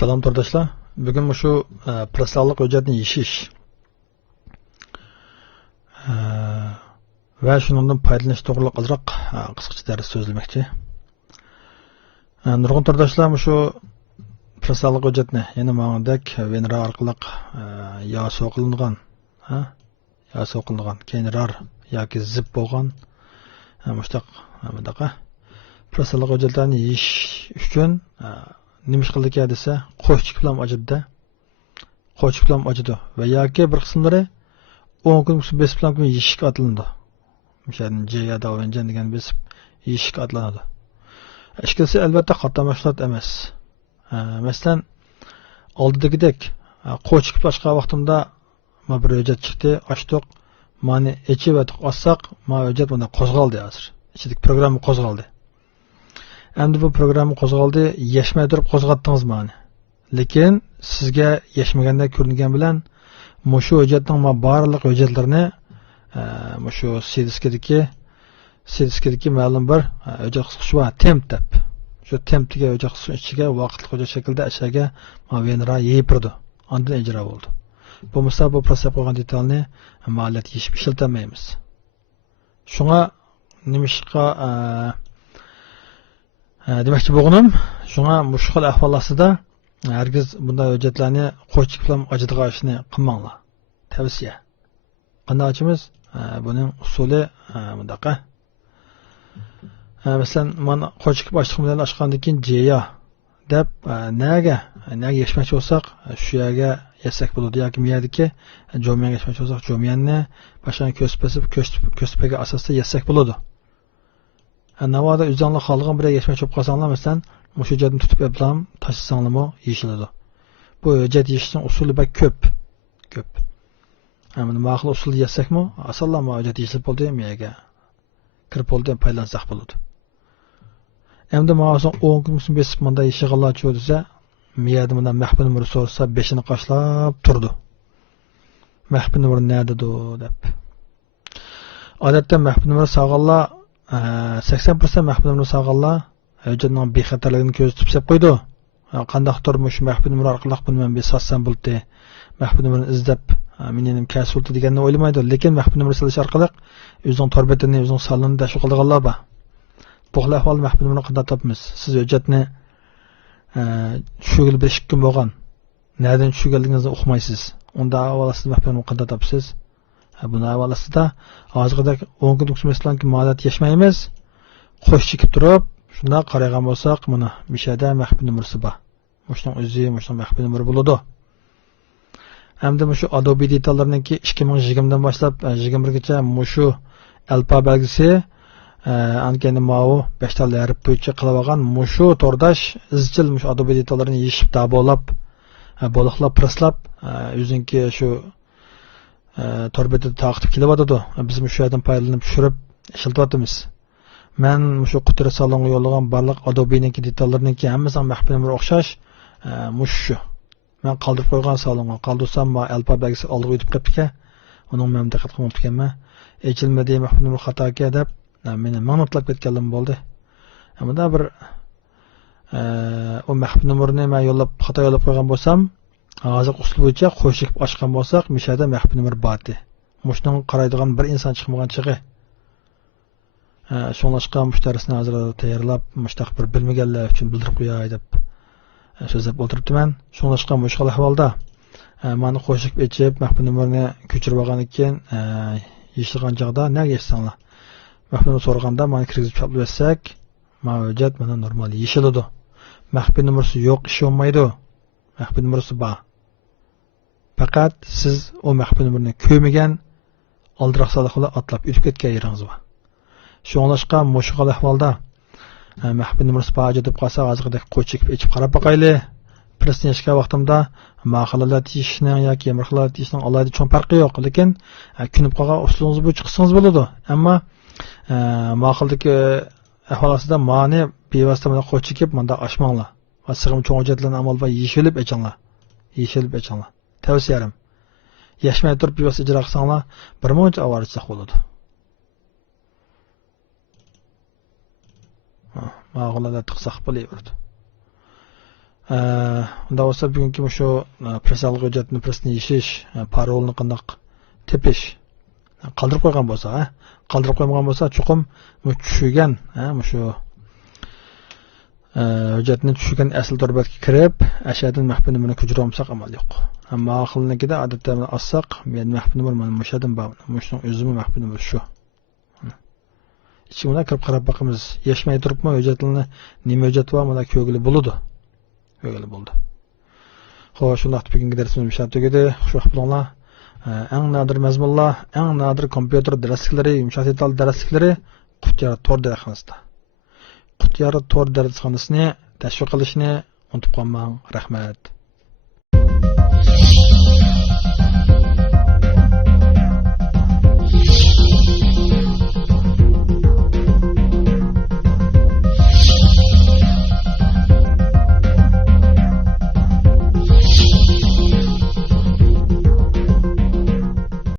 Salom turdashlar. Bugun shu prassalliq hujjatni yeshish va shundan foydalanish to'g'riliq ozroq qisqacha dars so'zlamoqchi. Nurg'un turdashlar shu prassalliq hujjatni, ya'ni ma'nodak venra orqali yo'q qilingan, keyin rar yoki zip bo'lgan bunaqa prassalliq hujjatlarni yeyish uchun nima ish qildik desa, qo'shchiq bilan ochidi va yoki bir qismlari 10 kun besib bilan yeyishga otiladi. O'shaning jeya davenjan degan besib yeyishga otlanadi. Ishkilsi albatta qator mashg'ulot emas. Masalan, oldidagidek qo'shchiq ochgan vaqtimda bir hujjat chiqdi, ochdik, mani ichi va ossaq, ma hujjat bunda qo'zg'aldi hozir. Ichidagi programma qo'zg'aldi. Endi bu programma qo'zg'aldi, yashmay turib qo'zg'atdingiz mani. Lekin sizga yashmaganda ko'ringan bilan mushu hujjatning barliq hujjatlarini mushu C-diskidagi ma'lum bir hujjat qisqishi va temp deb. Shu tempdagi hujjat qisqishi ichiga vaqtli hujjat shaklda ichiga venra yeyipirdi. Ondan ijro bo'ldi. Bu misol bu prosesga qo'ygan detalni ma'liyat yeshib ishlatmaymiz. Shunga nimishqa demakchi bo'lganim, shunga mush xil ahvollarda hargiz bunday hujjatlarni qo'shchiq bilan ochadigan ishni qilmanglar. Tavsiya. Qanday ochimiz? Buning usuli bundaqa. Masalan, men qo'shchiq ochdim bilan ochgandan keyin jeya deb nega yashmoqchi bo'lsak, shu yerga yasak bo'ladi yoki miyadagi jo'miyaga yashmoqchi bo'lsak, jo'miyanni boshqa ko'spaga asosida yasak bo'ladi. Navoda o'zingizga qolgan bir yashmoqchi bo'lib qolsanglar, masalan, mush hujjatni tutib eplam, tashlasanglarmi yeyishiladi. Bu hujjat yeyishning usuli bak ko'p. Mana ma'qul usul yasakmi? Asallam hujjat yeyishib bo'ldi, miyaga kirib bo'ldi, paylansak bo'ladi. Endi ma'qul 10 kun besib menda yeyishig'lar desa, miyada bundan mahbun umri so'rasa 5ni qashlab turdi. Mahbun umri nerede deb. Odatda mahbun umri sog'anlar 80% mahbun umri sog'anlar hujjatning bexatarligini ko'z tutib qo'ydi. Qanday turmush mahbun umri orqali buni men besassam bo'ldi. Mahbun umrini izlab mening kasulti deganni o'ylamaydi, lekin mahbun umri silish orqali o'zining torbetini, o'zining sonini tashkil qilganlar bor. Bu xil ahvol mahbun umrini qanday topamiz? Siz hujjatni tushugil 5 kun bo'lgan. Nereden tushugilligingizni uqmaysiz. Unda avvalasiz mahbun umrini qanday topasiz? Buni avvalasida hozirgidek 10 kun o'tmasdan ma'liyat yashmaymiz. Qo'sh chekib turib, shunda qaragan bo'lsak, mana mishada mahbun umrisi bor. Mushning o'zi, mushning mahbun umri bo'ladi. Hamda mushu Adobe detallarniki 2020 dan boshlab 21gacha mushu alfa belgisi ankeni mau 5 ta harf bo'yicha qilib olgan mushu tordash izchil mush Adobe detallarni yeshib dabolab, boliqlab preslab o'zinki shu torbetni taqib kelyapti. Biz shu yerdan foydalanib tushirib ishlatyapmiz. Men shu qutura salonga yo'llagan barliq Adobe'niki detallarniki hammasiga mahbun umri o'xshash mushu. Men qoldirib qo'ygan salonga qoldirsam, ma alfa belgisi olib o'tib ketdi. Uning men diqqat qilmayapman. Echilmadi mahbun umri xatoga deb meni ma'notlab ketganim bo'ldi. Bunda bir o mahbun umrini men xato yo'llab qo'ygan bo'lsam, hozir usul bo'yicha qo'shib ochgan bo'lsak, mishada mahbun umr bordi. Mushning qaraydigan bir inson chiqmagan chig'i. Shunlashqa mushtarisini hozir tayyorlab, mushtaq bir bilmaganlar uchun bildirib qo'yay deb so'zlab o'tiribman. Shunlashqa mushkul ahvolda meni qo'shib echib, mahbun umrni ko'chirib olgan ekan, yeshilgan chog'da nega yeshsanglar? Mahbun so'raganda meni kirgizib choplaysak, mavjud mana normal yeshiladi. Mahbun umrisi yo'q, ish olmaydi. Mahbun umrisi bor. Faqat siz o mahbun umrni ko'rmagan oldiroq saloqlar atlab o'tib ketgan yeringiz bor. Shunlashqa mushkul ahvolda mahbun umrisi bor deb qolsa, hozirgidek qo'chib echib qarab boqayli. Presneshga vaqtimda ma'qulalar tishning yoki yemirlar tishning alohida cho'ng farqi yo'q, lekin kunib qolgan usulingiz bo'yicha qilsangiz bo'ladi. Ammo ma'quldagi ahvolasida ma'ni bevosita bilan qo'chib menda ochmanglar. Va sig'im cho'ng hujjatlarni amal bilan yeshilib echinglar. Tavsiyam. Yashmay turib bevosita ijro qilsanglar, bir muncha ovorizlik bo'ladi. Ma'qulalar tiqsaq bo'laveradi. Unda olsa bugungi shu presalgı hujjatni presni yeshish, parolni qandaq tepish qoldirib qo'ygan bo'lsa, qoldirib qo'ymagan bo'lsa, chuqum tushigan, shu hujjatni tushigan asl turbatga kirib, ashadin mahbun nimani ko'chirolmasak amal yo'q. Ammo aqlnikida odatda olsak, men mahbun nimani mushadim bor, mushning o'zimi mahbun nimani shu. Ichimda kirib qarab boqamiz, yashmay turibmi hujjatlarni nima hujjat bor, mana ko'gili bo'ladi. Ko'gili bo'ldi. Xo'sh, shundaq bugungi darsimiz shu tugadi. Xush bo'linglar. Eng nadir mazmunlar, eng nadir kompyuter darsliklari, yumshoq detal darsliklari Qutyar Tor darsxonasida. Qutyar Tor darsxonasini tashviq qilishni unutib qolmang. Rahmat.